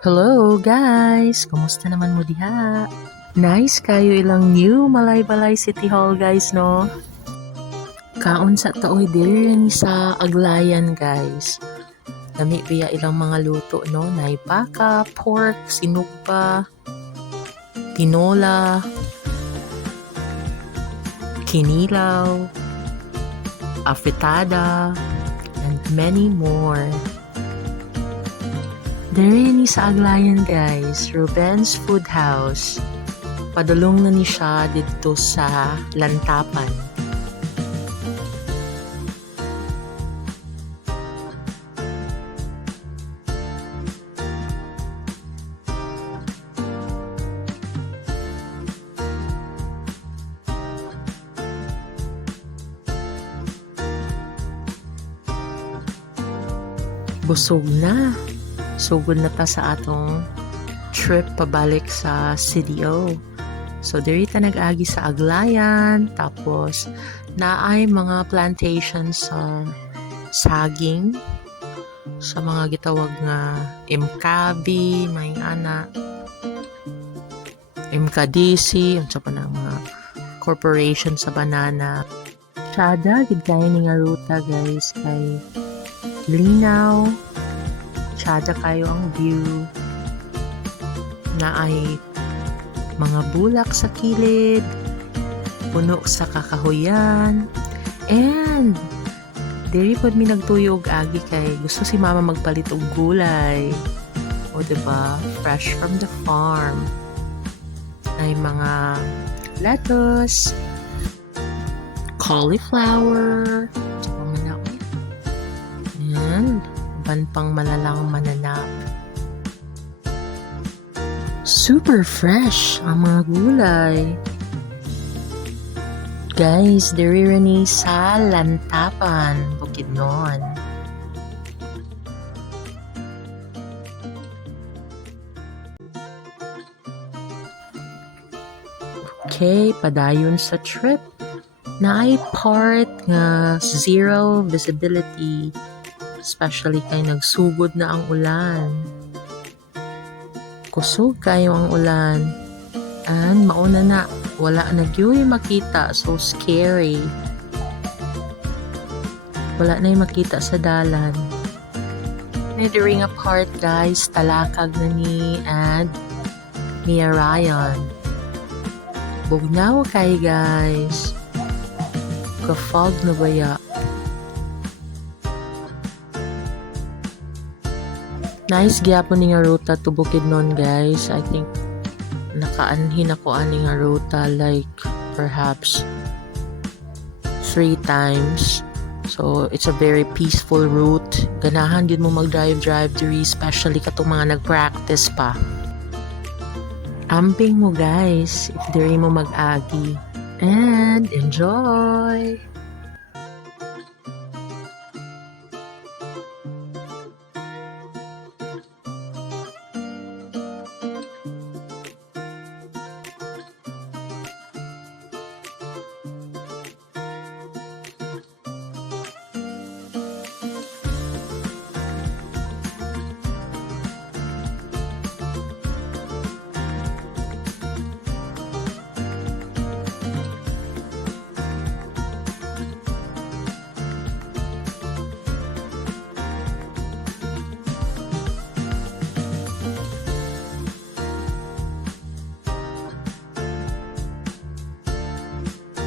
Hello guys! Kumusta naman mo diha? Nice kayo ilang new Malaybalay City Hall guys no? Kaon sa taoy diri ni sa Aglayan guys. Dami biya ilang mga luto no? Naipaka, pork, sinugpa, tinola, kinilaw, afritada, and many more. Dere ni sa Aglayan guys, Ruben's Food House. Padulong na ni siya dito sa Lantapan. Busog na. Sugod na ta sa atong trip pabalik sa CDO. So, diri ta nag-agi sa Aglayan. Tapos, naay mga plantations sa saging. Sa mga gitawag nga Imkabi, may ana. MKDC, unsa pa na mga corporation sa banana. Tsada, gid kayo ni nga ruta guys. Kay linaw. Tsada kayo ang view na ay mga bulak sa kilid, puno sa kakahuyan, and diri pod mi nagtuyog agi kay gusto si mama magpalit og gulay. O diba, fresh from the farm. Ay mga lettuce, cauliflower, and pang malalang mananap. Super fresh ang mga gulay. Guys, diri ni sa Lantapan, Bukidnon. Okay, padayon sa trip. Naay part nga zero visibility. Especially kay nagsugod na ang ulan. Kusog kayo ang ulan. And mauna na, wala na gyud makita. So scary. Wala na yung makita sa dalan. During a part guys, talakag na ni and ni Ryan. Bugnaw kay guys. Ka-fog na baya. Nice gyapon ni nga ruta to Bukidnon guys. I think nakaanhin ako ani nga ruta like perhaps 3 times. So it's a very peaceful route. Ganahan gyud mo mag-drive diri, especially katong mga nag-practice pa. Amping mo guys if diri mo mag-agi. And enjoy!